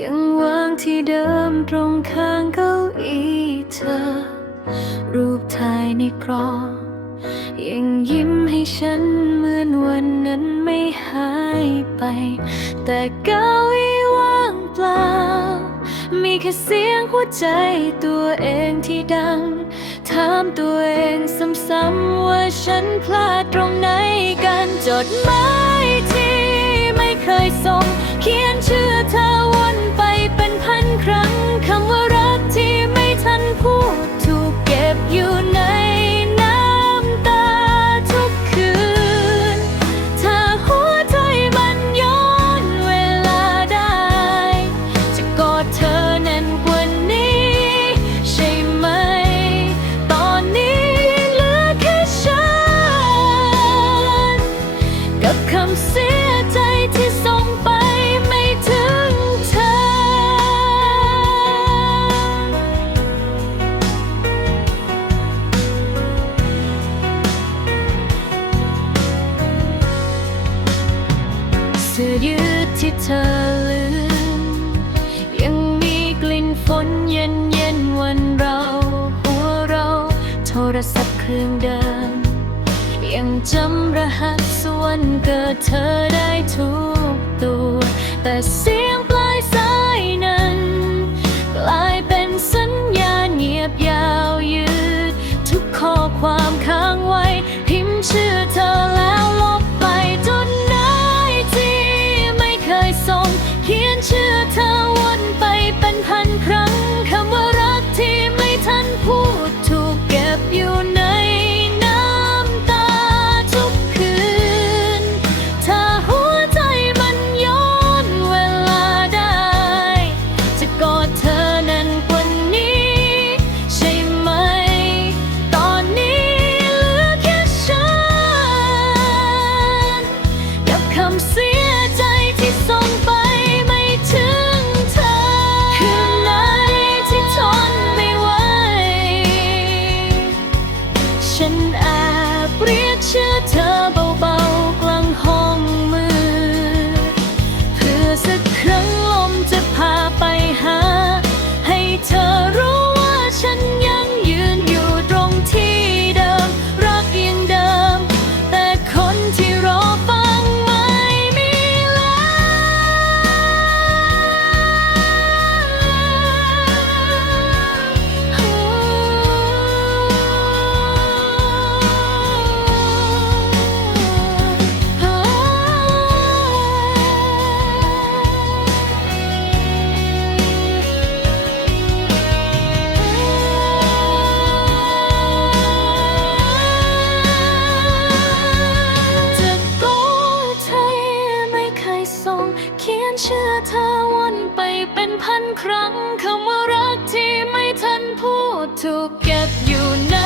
ยังวางที่เดิมตรงข้างเก้าอี้เธอ รูปถ่ายในกรอบยังยิ้มให้ฉันเหมือนวันนั้นไม่หายไป แต่เก้าอี้ว่างเปล่า มีแค่เสียงหัวใจตัวเองที่ดัง ถามตัวเองซ้ำๆว่าฉันพลาดตรงไหนกันจดหม เธอลืม ยังมีกลิ่นฝนเย็นเย็นวันเรา หัวเราโทรศัพท์เครื่องเดิม ยังจำรหัสส่วนเกิดเธอได้ทุกตัว แต่เสียง รียกชื่อเธอเบ อเธอวนไปเป็นพันครั้งคำว่ารักที่ไม่ทันพูดถูกเก็บอยู่ใน